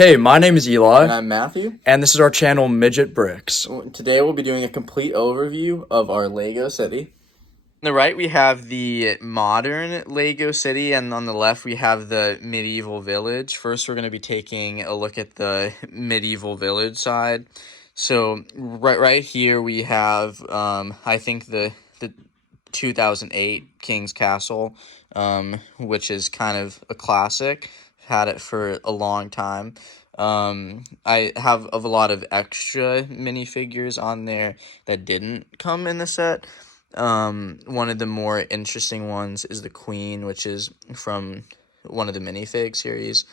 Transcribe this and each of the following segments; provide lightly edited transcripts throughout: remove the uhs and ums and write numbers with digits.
Hey, my name is Eli, And I'm Matthew. and this is our channel Midget Bricks. Today we'll be doing a complete overview of our Lego city. On the right we have the modern Lego city, and on the left we have the medieval village. First we're going to be taking a look at the medieval village side. So right here we have I think the 2008 King's Castle, which is kind of a classic. Had it for a long time. I have a lot of extra minifigures on there that didn't come in the set. One of the more interesting ones is the Queen, which is from one of the minifig series.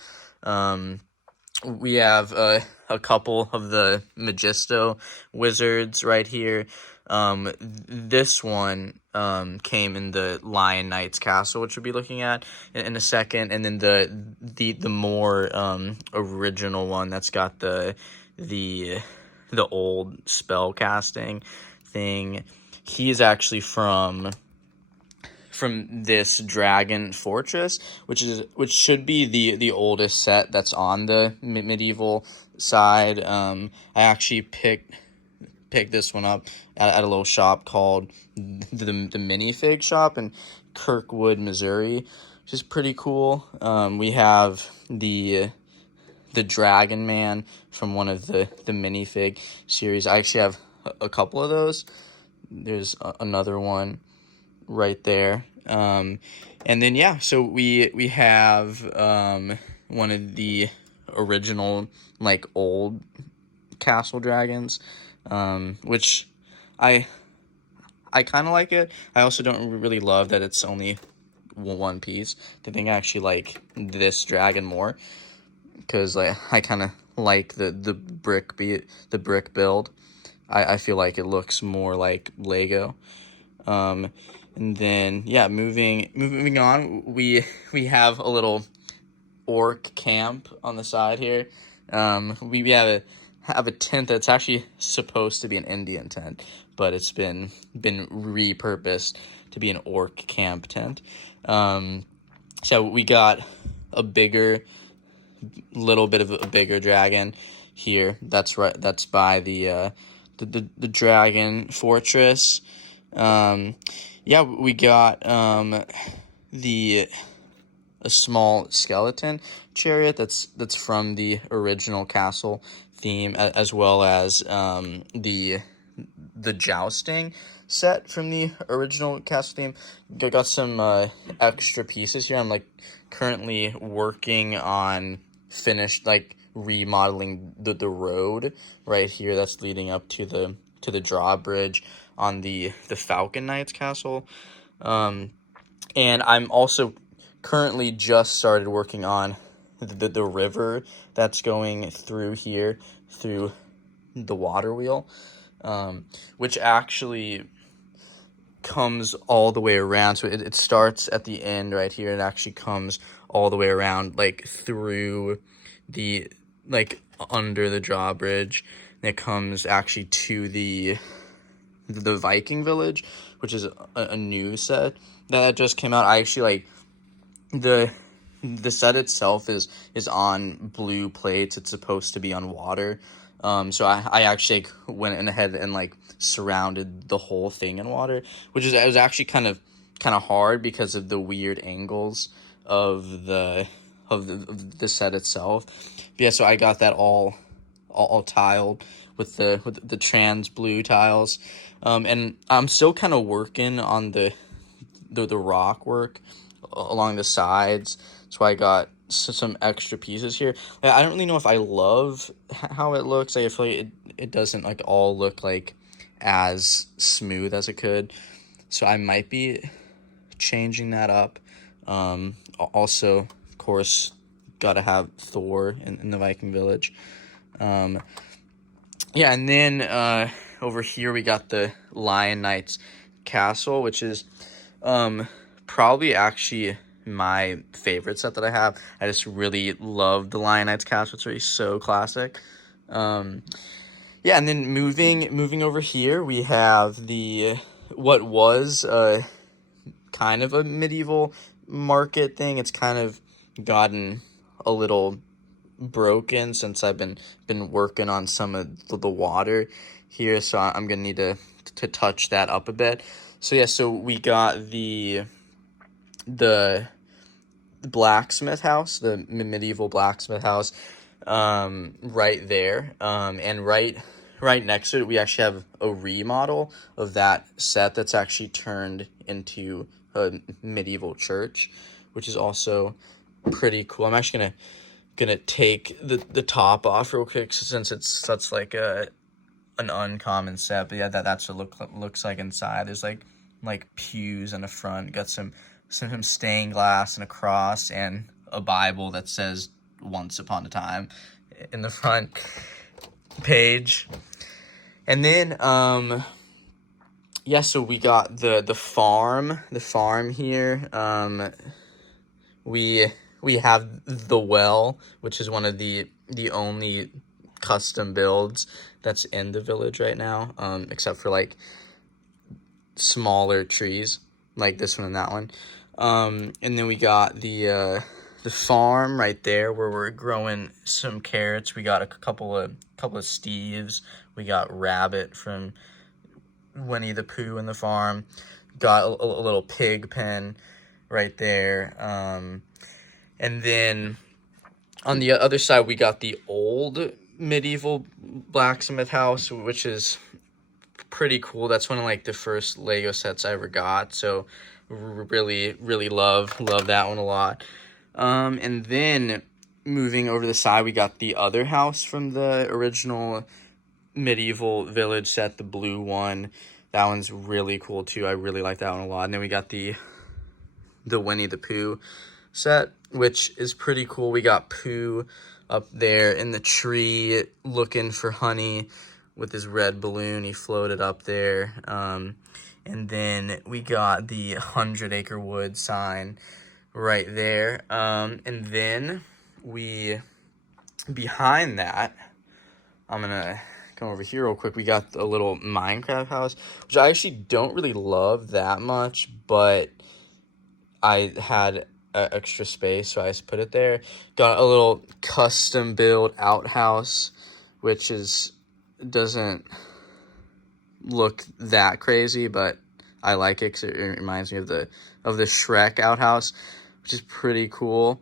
We have a couple of the Magisto wizards right here. This one came in the Lion Knight's castle, which we'll be looking at in a second, and then the more original one that's got the old spell casting thing. He's actually from this dragon fortress, which should be the oldest set that's on the medieval side. I actually picked this one up at a little shop called the Minifig Shop in Kirkwood, Missouri, which is pretty cool. We have the Dragon Man from one of the minifig series. I actually have a couple of those. There's another one right there. And then yeah, so we have one of the original like old castle dragons, which I kind of like it. I also don't really love that it's only one piece. I think I actually like this dragon more because I kind of like the brick build. I feel like it looks more like Lego. And then yeah, moving on, we have a little orc camp on the side here. We have a tent that's actually supposed to be an Indian tent, but it's been repurposed to be an orc camp tent. So we got a little bit of a bigger dragon here. That's right. That's by the dragon fortress. Yeah, we got a small skeleton chariot that's from the original castle theme, as well as the jousting set from the original castle theme. Got some extra pieces here. I'm currently working on remodeling the road right here that's leading up to the drawbridge on the Falcon Knight's castle. And I'm also currently just started working on the river that's going through here, through the water wheel, which actually comes all the way around. So it starts at the end right here. It actually comes all the way around, through the, under the drawbridge. And it comes actually to the Viking village, which is a new set that just came out. I actually the set itself is on blue plates. It's supposed to be on water. So I actually went ahead and surrounded the whole thing in water, which it was actually kind of hard because of the weird angles of the set itself. But yeah, so I got that all tiled with the trans blue tiles. And I'm still kind of working on the rock work along the sides. So I got some extra pieces here. I don't really know if I love how it looks. I feel like it doesn't all look as smooth as it could. So I might be changing that up. Also, of course, gotta have Thor in the Viking village. Yeah, and then over here we got the Lion Knight's castle, which is probably actually my favorite set that I have. I just really love the Lion Knight's castle. It's really so classic. Yeah, and then moving over here, we have what was kind of a medieval market thing. It's kind of gotten a little broken since I've been working on some of the water here, so I'm gonna need to touch that up a bit. So yeah, so we got the blacksmith house, the medieval blacksmith house, right there, and right next to it, we actually have a remodel of that set that's actually turned into a medieval church, which is also pretty cool. I'm actually gonna take the top off real quick since it's such like an uncommon set. But yeah, that's what looks like inside. There's like pews in the front. Got some stained glass and a cross and a Bible that says "Once Upon a Time" in the front page. And then yeah, so we got the farm here. We have the well, which is one of the only custom builds that's in the village right now, except for like smaller trees like this one and that one. And then we got the farm right there where we're growing some carrots. We got a couple of Steves. We got Rabbit from Winnie the Pooh in the farm. Got a little pig pen right there. And then on the other side, we got the old medieval blacksmith house, which is pretty cool. That's one of like the first Lego sets I ever got. So really love that one a lot. And then moving over to the side, we got the other house from the original medieval village set, the blue one. That one's really cool too. I really like that one a lot. And then we got the Winnie the Pooh set, which is pretty cool. We got Pooh up there in the tree looking for honey with his red balloon. He floated up there. And then we got the 100-acre wood sign right there. And then behind that, I'm gonna come over here real quick. We got a little Minecraft house, which I actually don't really love that much, but I had extra space, so I just put it there. Got a little custom build outhouse, which doesn't look that crazy, but I like it because it reminds me of the Shrek outhouse, which is pretty cool.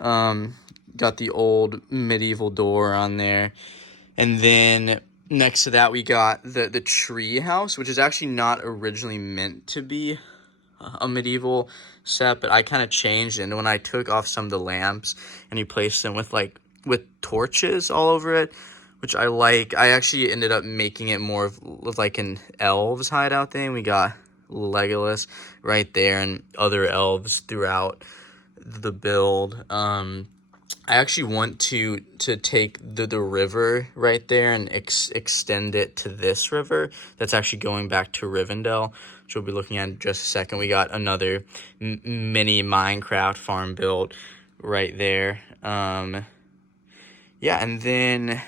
Got the old medieval door on there. And then next to that, we got the tree house, which is actually not originally meant to be a medieval set, but I kind of changed it. And when I took off some of the lamps and replaced them with torches all over it, which I like, I actually ended up making it more of like an elves hideout thing. We got Legolas right there and other elves throughout the build. I actually want to take the river right there and extend it to this river that's actually going back to Rivendell, which we'll be looking at in just a second. We got another mini Minecraft farm built right there. Yeah, and then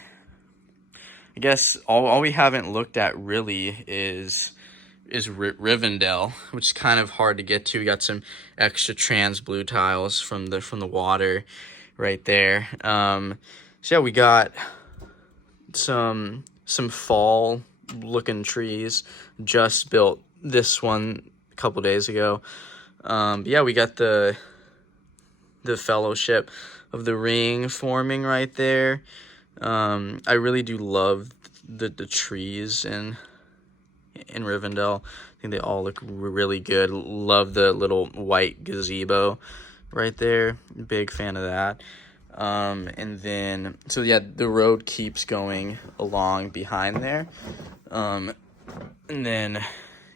I guess all we haven't looked at really is Rivendell, which is kind of hard to get to. We got some extra trans blue tiles from the water right there. So yeah, we got some fall looking trees. Just built this one a couple days ago. But yeah, we got the Fellowship of the Ring forming right there. I really do love the trees in Rivendell. I think they all look really good. Love the little white gazebo right there. Big fan of that. And then, so yeah, the road keeps going along behind there. And then,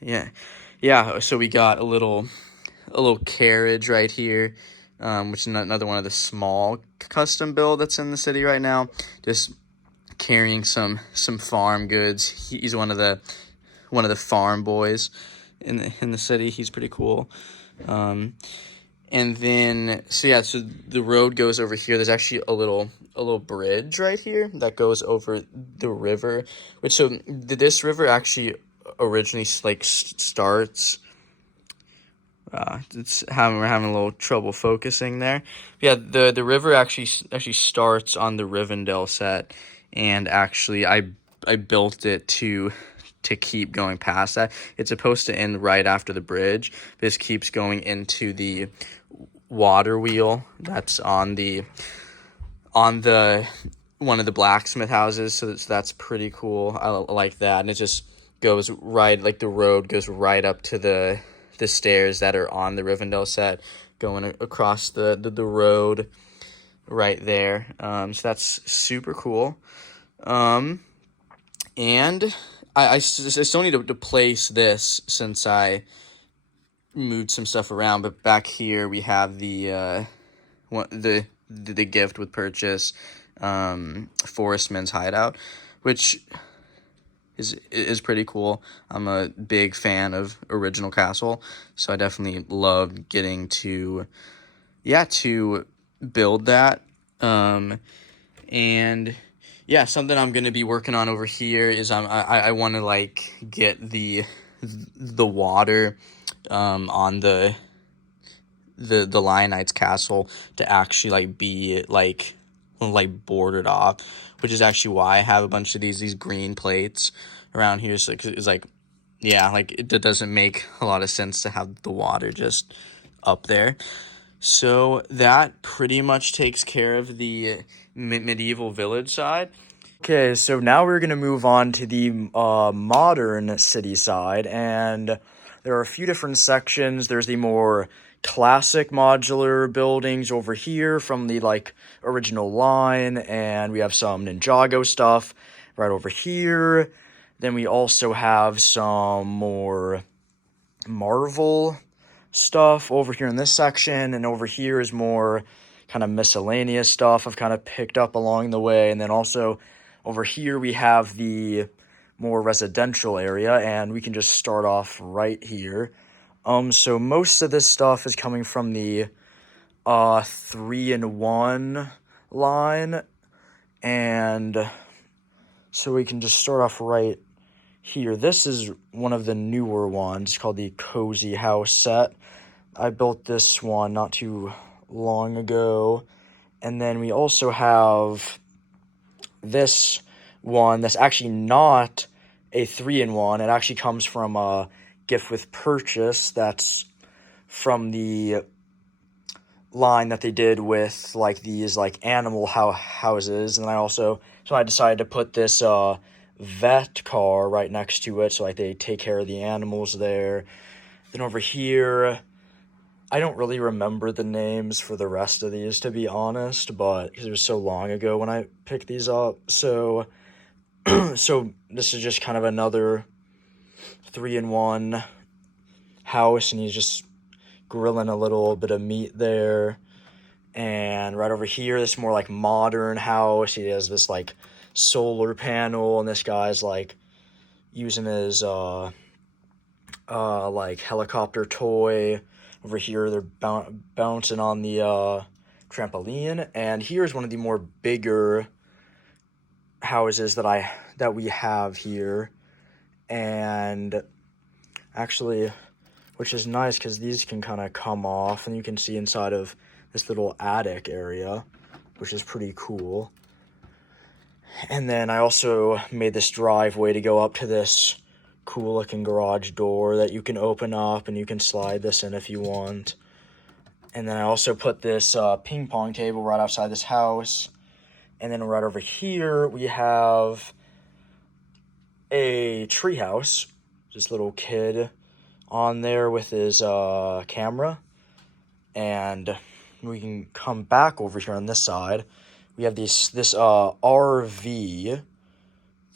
yeah, so we got a little carriage right here, which is another one of the small custom build that's in the city right now. Just carrying some farm goods. He's one of the farm boys in the city. He's pretty cool. And then, so the road goes over here. There's actually a little bridge right here that goes over the river. This river actually originally starts We're having a little trouble focusing there. Yeah, the river actually starts on the Rivendell set, and actually I built it to keep going past that. It's supposed to end right after the bridge. This keeps going into the water wheel that's on the one of the blacksmith houses, so that's pretty cool. I like that, and it just goes right, like the road goes right up to the stairs that are on the Rivendell set, going across the road right there. So that's super cool. And I still need to place this since I moved some stuff around. But back here we have the gift with purchase, Forestman's Hideout, which is pretty cool. I'm a big fan of Original Castle, so I definitely loved getting to build that. And yeah, something I'm gonna be working on over here is I want to like get the water on the Lion Knight's castle to actually like be like bordered off, which is actually why I have a bunch of these green plates around here. So it's like, yeah, like it doesn't make a lot of sense to have the water just up there. So that pretty much takes care of the medieval village side. Okay, so now we're going to move on to the modern city side, and there are a few different sections. There's the more classic modular buildings over here from the like original line, and we have some Ninjago stuff right over here. Then we also have some more Marvel stuff over here in this section, and over here is more kind of miscellaneous stuff I've kind of picked up along the way. And then also over here we have the more residential area, and we can just start off right here. So most of this stuff is coming from the 3-in-1 line, and so we can just start off right here. This is one of the newer ones called the Cozy House set. I built this one not too long ago. And then we also have this one that's actually not a 3-in-1. It actually comes from a gift with purchase that's from the line that they did with like these like animal houses. And so I decided to put this vet car right next to it, so like they take care of the animals there. Then over here, I don't really remember the names for the rest of these, to be honest, but because it was so long ago when I picked these up. So so this is just kind of another 3-in-1 house, and he's just grilling a little bit of meat there. And right over here, this more like modern house. He has this like solar panel, and this guy's like using his like helicopter toy. Over here they're bouncing on the trampoline, and here's one of the more bigger houses that we have here, and actually, which is nice because these can kind of come off and you can see inside of this little attic area, which is pretty cool. And then I also made this driveway to go up to this cool looking garage door that you can open up, and you can slide this in if you want. And then I also put this ping pong table right outside this house. And then right over here we have a tree house. This little kid on there with his camera. And we can come back over here on this side. We have this RV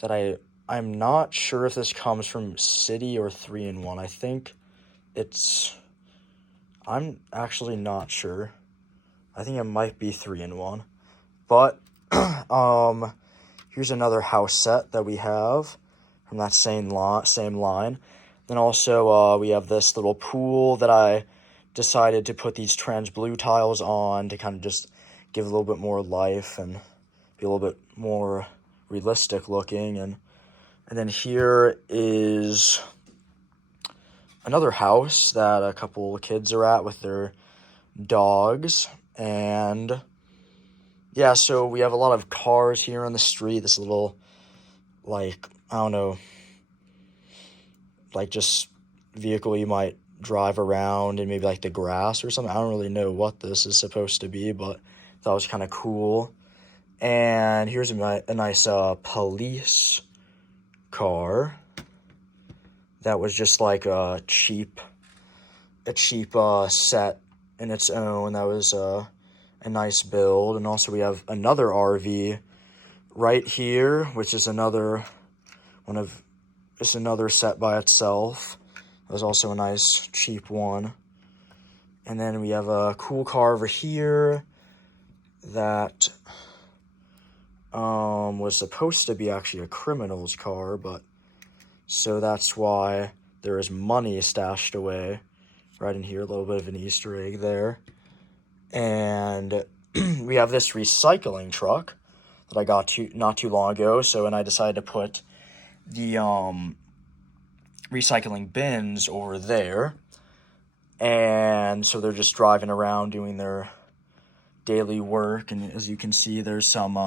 that I'm not sure if this comes from City or 3-in-1. I think I'm actually not sure. I think it might be 3-in-1. But here's another house set that we have from that same line. Then also we have this little pool that I decided to put these trans blue tiles on to kind of just give a little bit more life and be a little bit more realistic looking. And then here is another house that a couple kids are at with their dogs. And yeah, so we have a lot of cars here on the street. This little, like, I don't know, like just vehicle you might drive around in maybe like the grass or something. I don't really know what this is supposed to be, but that was kind of cool. And here's a nice police car that was just like a cheap set in its own. That was a nice build. And also we have another RV right here, which is another set by itself. It was also a nice cheap one. And then we have a cool car over here that was supposed to be actually a criminal's car, but so that's why there is money stashed away right in here. A little bit of an Easter egg there. And we have this recycling truck that I got not too long ago. And I decided to put the recycling bins over there. And so they're just driving around doing their daily work. And as you can see, there's some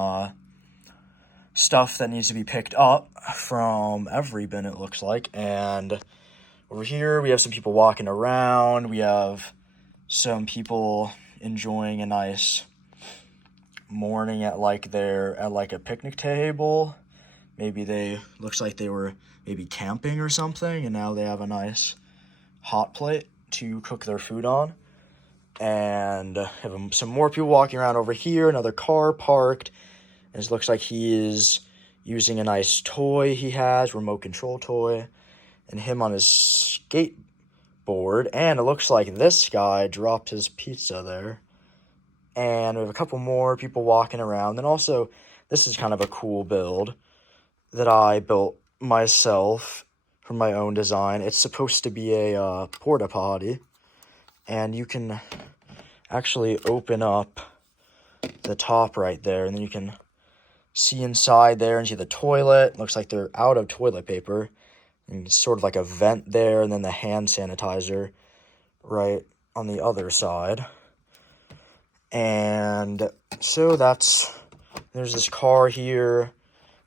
stuff that needs to be picked up from every bin, it looks like. And over here, we have some people walking around. We have some people enjoying a nice morning at a picnic table. Maybe looks like they were maybe camping or something, and now they have a nice hot plate to cook their food on. And have some more people walking around over here. Another car parked. And it looks like he is using a nice toy he has, remote control toy, and him on his skateboard. And it looks like this guy dropped his pizza there. And we have a couple more people walking around. And also, this is kind of a cool build that I built myself from my own design. It's supposed to be a porta potty. And you can actually open up the top right there, and then you can see inside there and see the toilet. Looks like they're out of toilet paper. And it's sort of like a vent there, and then the hand sanitizer right on the other side. And so there's this car here,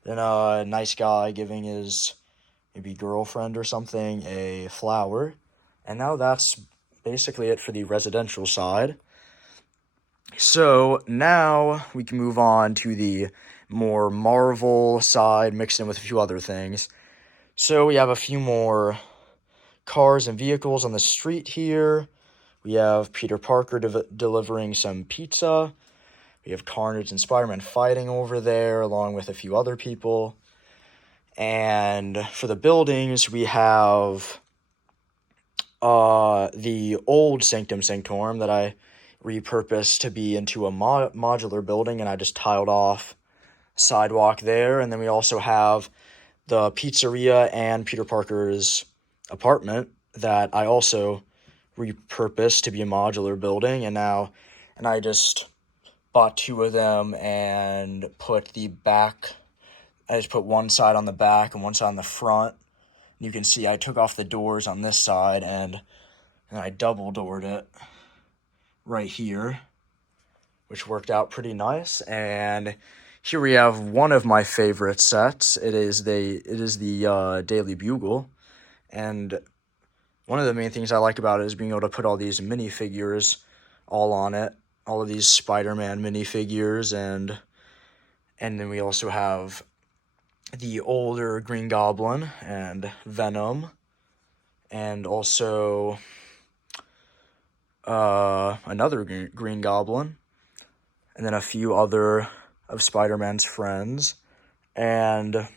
then a nice guy giving his maybe girlfriend or something a flower. And now that's basically it for the residential side. So now we can move on to the more Marvel side, mixed in with a few other things. So we have a few more cars and vehicles on the street here. We have Peter Parker delivering some pizza. We have Carnage and Spider-Man fighting over there, along with a few other people. And for the buildings, we have the old Sanctum Sanctorum that I repurposed to be into a modular building, and I just tiled off sidewalk there. And then we also have the pizzeria and Peter Parker's apartment that I also repurposed to be a modular building. And I just bought two of them and I just put one side on the back and one side on the front. You can see I took off the doors on this side and I double doored it right here, which worked out pretty nice. And here we have one of my favorite sets. It is the Daily Bugle, and one of the main things I like about it is being able to put all these minifigures all on it, all of these Spider-Man minifigures, and then we also have the older Green Goblin and Venom, and also another Green Goblin, and then a few other of Spider-Man's friends. And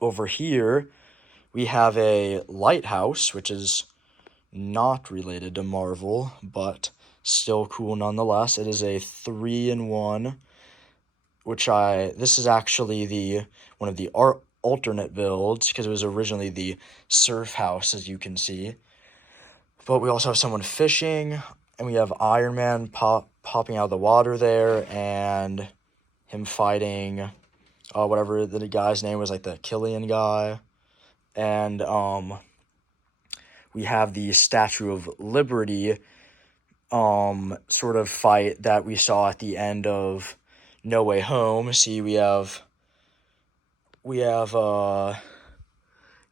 over here, we have a lighthouse, which is not related to Marvel, but still cool nonetheless. It is a 3-in-1, this is actually one of the alternate builds, because it was originally the surf house, as you can see. But we also have someone fishing, and we have Iron Man popping out of the water there, and him fighting whatever the guy's name was, like the Killian guy. And we have the Statue of Liberty sort of fight that we saw at the end of No Way Home. See, we have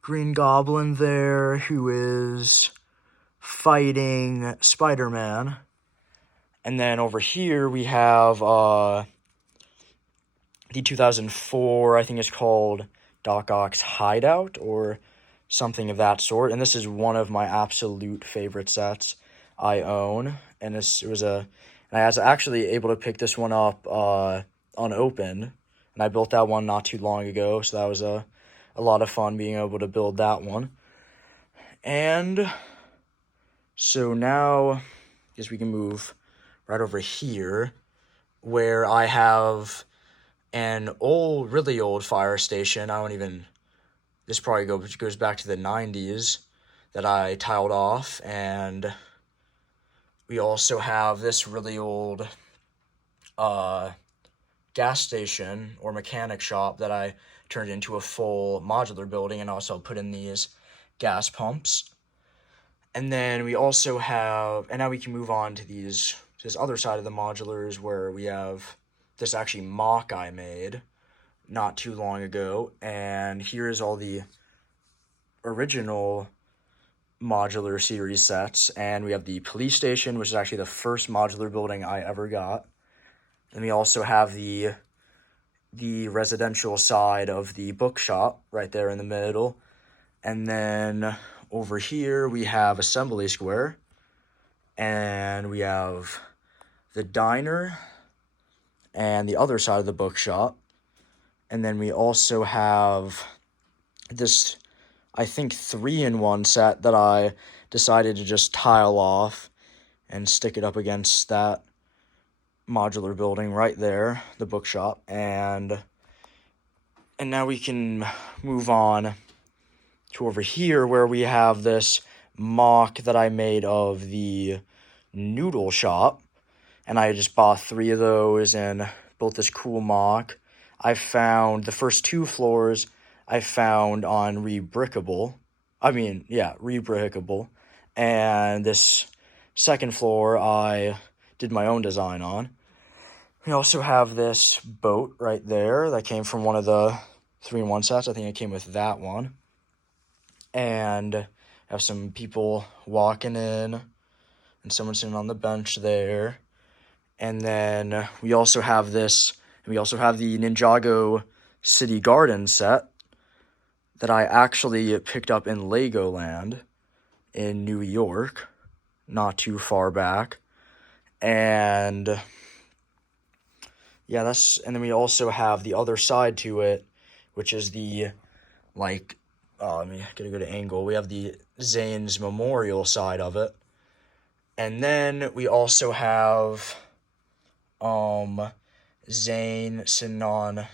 Green Goblin there, who is fighting Spider-Man. And then over here we have the 2004, I think it's called Doc Ock's Hideout or something of that sort. And this is one of my absolute favorite sets I own. And I was actually able to pick this one up unopened. And I built that one not too long ago, so that was a lot of fun being able to build that one. And so now, I guess we can move right over here, where I have an really old fire station. This probably goes back to the 90s that I tiled off. And we also have this really old gas station or mechanic shop that I turned into a full modular building, and also put in these gas pumps. And then we also have, and now we can move on to this other side of the modulars, where we have this actually mock I made not too long ago. And here's all the original modular series sets. And we have the police station, which is actually the first modular building I ever got. And we also have the residential side of the bookshop right there in the middle. And then over here we have Assembly Square, and we have the diner and the other side of the bookshop. And then we also have this, I think, 3-in-1 set that I decided to just tile off and stick it up against that modular building right there, the bookshop. And now we can move on to over here, where we have this mock that I made of the noodle shop. And I just bought 3 of those and built this cool mock. I found the first 2 floors I found on Rebrickable. And this second floor I did my own design on. We also have this boat right there that came from one of the 3-in-1 sets. I think it came with that one. And have some people walking in and someone sitting on the bench there. And then we also have the Ninjago City Garden set that I actually picked up in Legoland in New York, not too far back. And yeah, and then we also have the other side to it, which is the, let me get a good angle. We have the Zane's Memorial side of it. And then we also have Zane sitting on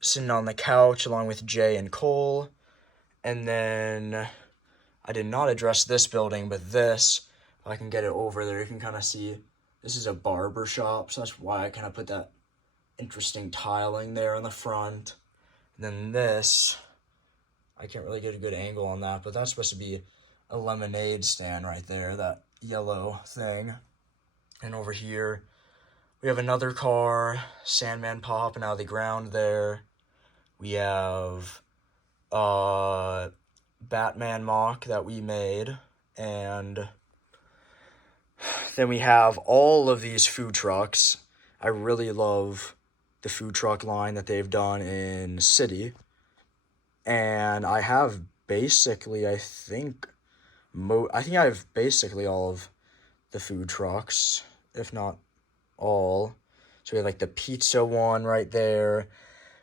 the couch along with Jay and Cole. And then I did not address this building, but this, if I can get it over there, you can kind of see this is a barber shop, so that's why I kind of put that interesting tiling there in the front. And then this, I can't really get a good angle on that, but that's supposed to be a lemonade stand right there, that yellow thing. And over here, we have another car, Sandman popping out of the ground there. We have Batman mock that we made. And then we have all of these food trucks. I really love the food truck line that they've done in City. And I have basically, I think I have basically all of the food trucks, if not all. So we have like the pizza one right there.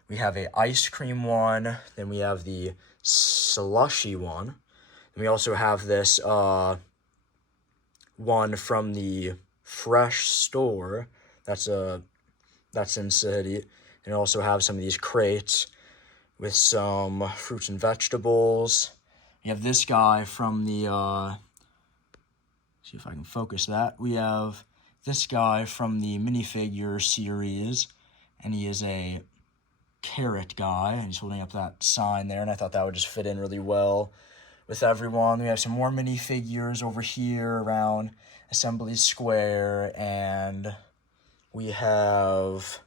We have a ice cream one. Then we have the slushy one. And we also have this one from the fresh store. That's in City. And also have some of these crates with some fruits and vegetables. We have this guy from the, see if I can focus that. We have this guy from the minifigure series, and he is a carrot guy, and he's holding up that sign there, and I thought that would just fit in really well with everyone. We have some more minifigures over here around Assembly Square, and we have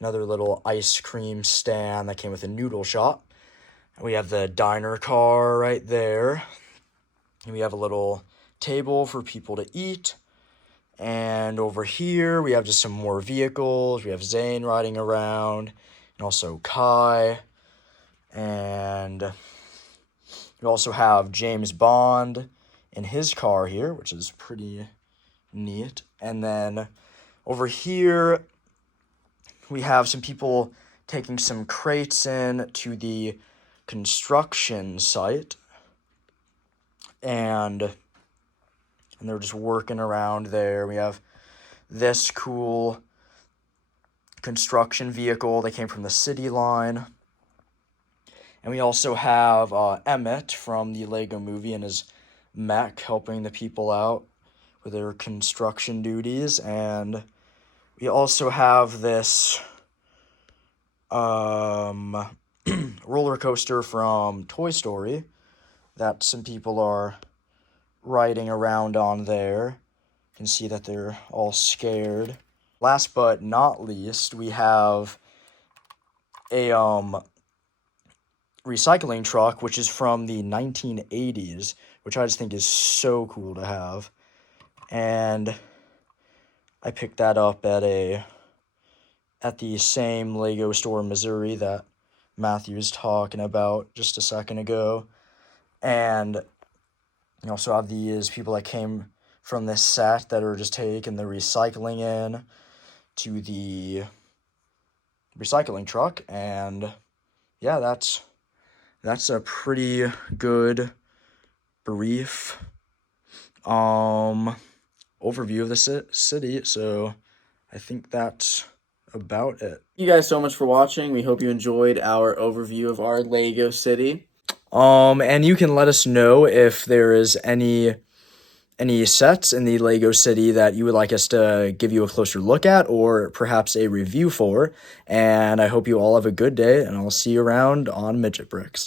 another little ice cream stand that came with a noodle shop. We have the diner car right there. And we have a little table for people to eat. And over here, we have just some more vehicles. We have Zane riding around, and also Kai. And we also have James Bond in his car here, which is pretty neat. And then over here, we have some people taking some crates in to the construction site. And they're just working around there. We have this cool construction vehicle that came from the city line. And we also have Emmett from the Lego Movie and his mech helping the people out with their construction duties. And we also have this roller coaster from Toy Story that some people are riding around on there. You can see that they're all scared. Last but not least, we have a recycling truck, which is from the 1980s, which I just think is so cool to have. And I picked that up at the same Lego store in Missouri that Matthew was talking about just a second ago. And you also have these people that came from this set that are just taking the recycling in to the recycling truck. And yeah, that's a pretty good brief overview of the city. So I think that's about it. Thank you guys so much for watching. We hope you enjoyed our overview of our Lego city. And you can let us know if there is any sets in the Lego city that you would like us to give you a closer look at, or perhaps a review for. And I hope you all have a good day, and I'll see you around on Midget Bricks.